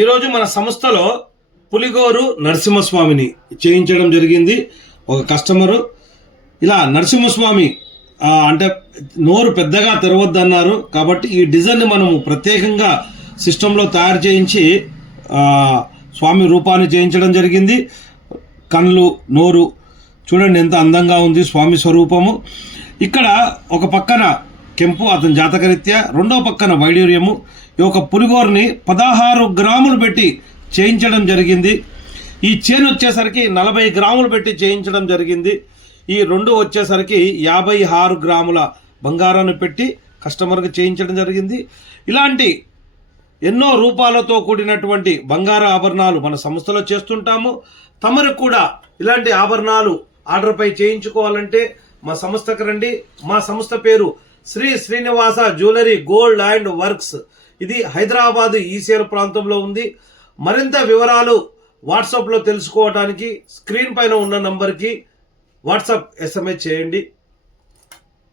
ఈరోజు మన సంస్థలో పులిగోరు నరసింహస్వామిని చేయించడం జరిగింది. ఒక కస్టమరు ఇలా నరసింహస్వామి అంటే నోరు పెద్దగా తెరవద్దన్నారు కాబట్టి ఈ డిజైన్ని మనము ప్రత్యేకంగా సిస్టంలో తయారు చేయించి స్వామి రూపాన్ని చేయించడం జరిగింది. కళ్ళు, నోరు చూడండి ఎంత అందంగా ఉంది స్వామి స్వరూపము. ఇక్కడ ఒక పక్కన కెంపు అతని జాతకరీత్యా, రెండో పక్కన వైడూర్యము. ఈ ఒక పులిగోరుని 16 గ్రాములు పెట్టి చేయించడం జరిగింది. ఈ చేను వచ్చేసరికి 40 గ్రాములు పెట్టి చేయించడం జరిగింది. ఈ రెండు వచ్చేసరికి 56 గ్రాముల బంగారాన్ని పెట్టి కస్టమర్కి చేయించడం జరిగింది. ఇలాంటి ఎన్నో రూపాలతో కూడినటువంటి బంగారు ఆభరణాలు మన సంస్థలో చేస్తుంటాము. తమరు కూడా ఇలాంటి ఆభరణాలు ఆర్డర్పై చేయించుకోవాలంటే మా సంస్థకు రండి. మా సంస్థ పేరు Shri Srinivasa jewellery gold and works. ఇది హైదరాబాద్ ఈసీఆర్ ప్రాంతంలో ఉంది. మరింత వివరాలు వాట్సాప్లో తెలుసుకోవడానికి స్క్రీన్ పైన ఉన్న నంబర్కి వాట్సాప్ SMS చేయండి.